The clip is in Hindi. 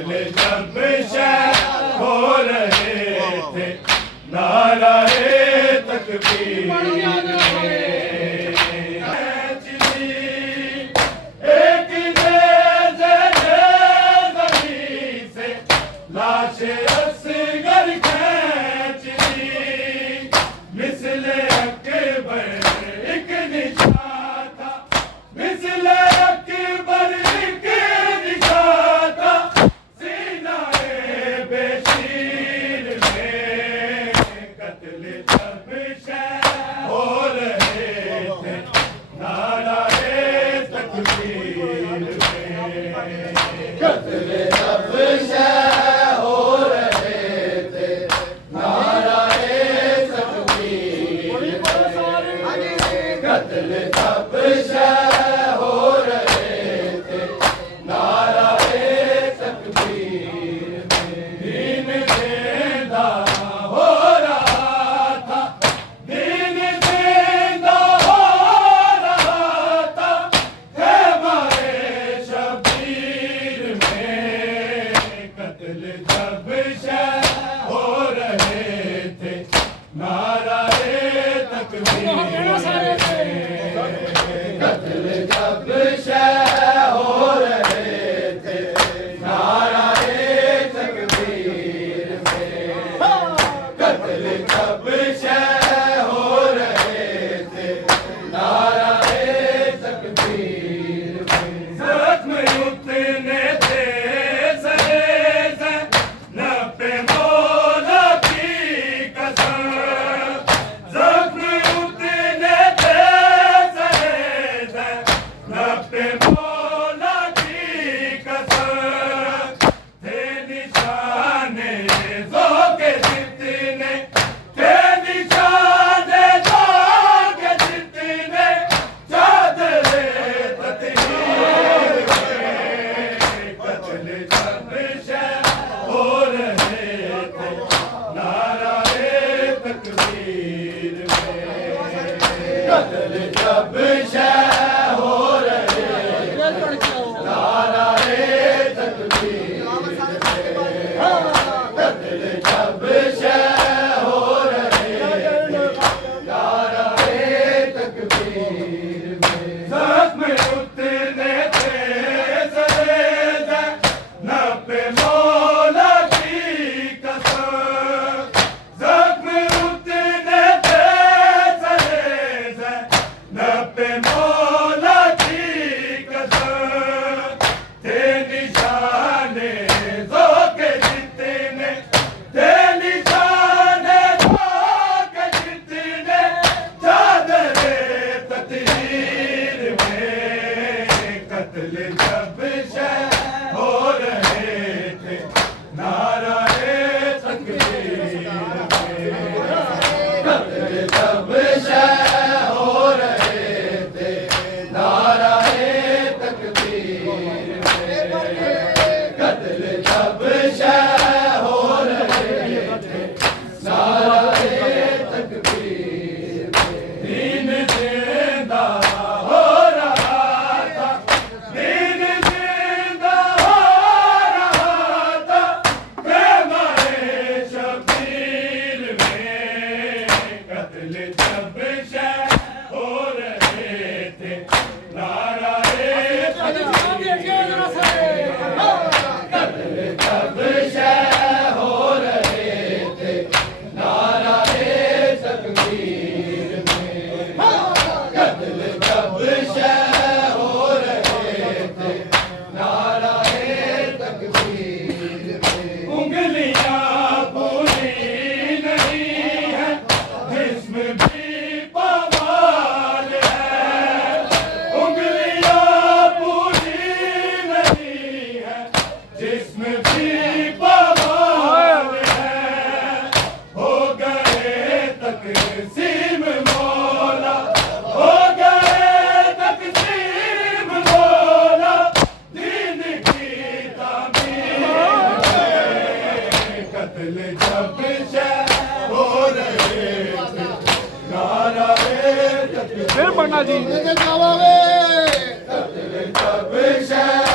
कत्ल जब शह हो रहे थे नाराए तकबीर एक ज़मीन से लाशे असगर खींच ली मिसले अकबर एक निशान था मिसले अकबर एक निशान था सीनाए बेशीर में कत्ल जब शह हो रहे थे नाराए तकबीर में कत्ल जब शह हो रहे थे नाराए तकबीर में कत्ल जब शह हो रहे थे नाराए तकबीर में दीन जिंदा हो रहा था दीन जिंदा हो रहा था हमारे शबीर में कत्ल जब शह हो रहे थे नाराए तकबीर कत्ल जब शह हो रहे थे नाराए तकबीर में कत्ल जब शह हो रहे थे नाराए तकबीर में जख्म उतने थे सरे नब्बे मौला की कसम जख्म उतने थे सरे नब्बे मौला की कसम थे निशाने जो के जितने थे निशाने जो के जितने चादरे तकदीर में कत्ल जब शह हो रहे थे नाराए तकबीर में कत्ल जब शह हो रहे थे नाराए तकबीर में कत्ल जब शह हो रहे थे नाराए तकबीर में जख्म उतने थे सरे नब्बे मौला की कसम जख्म उतने थे सरे नब्बे मौला की कसम थे निशाने जो के जितने थे निशाने जो के जितने चादरे तकदीर में कत्ल जब शह हो रहे थे नाराए तकबीर में कत्ल जब शह हो रहे थे नाराए तकबीर में कत्ल जब शह हो रहे थे नाराए तकबीर में दीन जिंदा हो रहा था दीन जिंदा हो रहा था हमारे शबीर में कत्ल जब शह हो रहे थे नाराए तकबीर कत्ल जब शह हो रहे थे नाराए तकबीर में कत्ल जब शह हो रहे थे नाराए तकबीर में उंगलियां पूरी नहीं है जिस्म भी पवाल है उंगलियां पूरी नहीं है जिस्म भी पवाल है हो गए तकसीम मौला हो गए तकसीम मौला दीन की तामीर में कत्ल जब शह हो रहे थे नाराए तकबीर फिर पढ़ना जी कत्ल जब शह